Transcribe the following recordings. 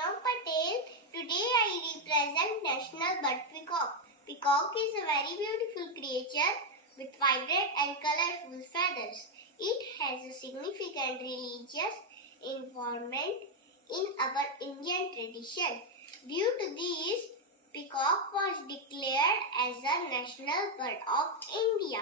Sanyog Patel. Today I represent national bird peacock. Peacock is a very beautiful creature with vibrant and colorful feathers. It has a significant religious involvement in our Indian tradition. Due to this, peacock was declared as the national bird of India.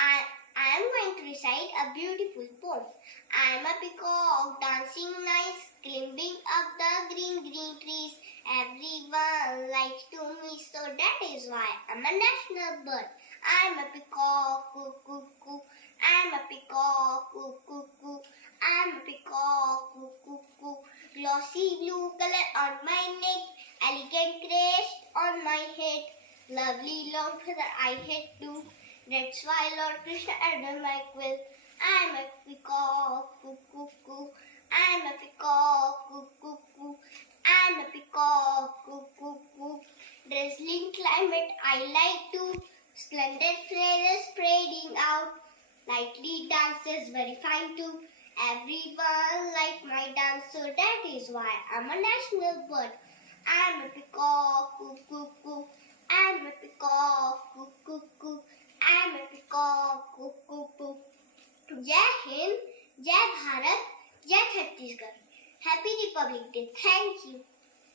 I am going to recite a beautiful poem. I am a peacock dancing nice, climbing up the green trees. Everyone likes to me, so that is why I am a national bird. I am a peacock, coo coo coo. I am a peacock, coo coo coo. I am a peacock, coo coo coo. Glossy blue color on my neck, elegant crest on my head. Lovely long feather I had too. That's why Lord Krishna added my quill. I'm a peacock, coo coo coo. I'm a peacock, coo coo coo. I'm a peacock, coo coo coo. Drizzling climate I like to. Splendid feathers spreading out. Lightly dances very fine too. Everyone like my dance, so that is why I'm a national bird. I'm a peacock, coo coo coo. I'm a peacock, coo coo coo. I'm a peacock, coo coo coo. Jai Hind, Jai Bharat, Jai Chhattisgarh. Happy Republic Day. Thank you.